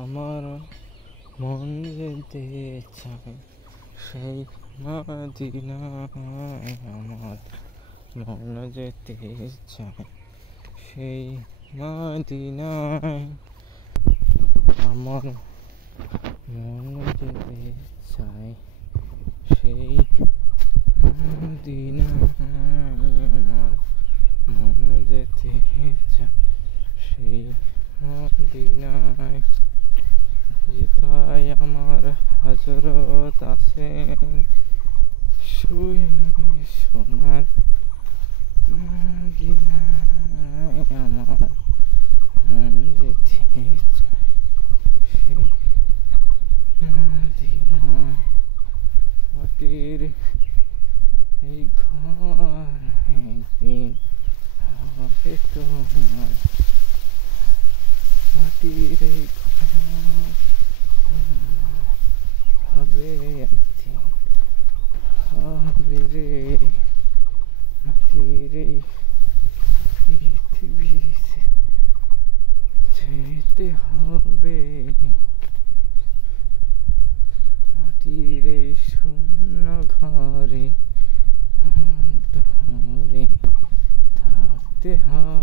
আমার মন যেতে চায় সেই মদিনায়, আমার মন যেতে চায় সেই মদিনায়, আমার মন যেতে চায় সেই মদিনায়, আমার মন যেতে চায় সেই মদিনায়, যেথায় আমার হযরত আছেন শুয়ে সোনার মদিনায়, আমার মন যেতে চায় সেই মদিনায়। মাটির এই ঘর একদিন হবে তোমার, মাটির এই ঘর হবে একদিন, হবে রে। মাটির এই পৃথিবীতে যেতে হবে, মাটির এই শূন্য ঘরে ধরে থাকতে হবে।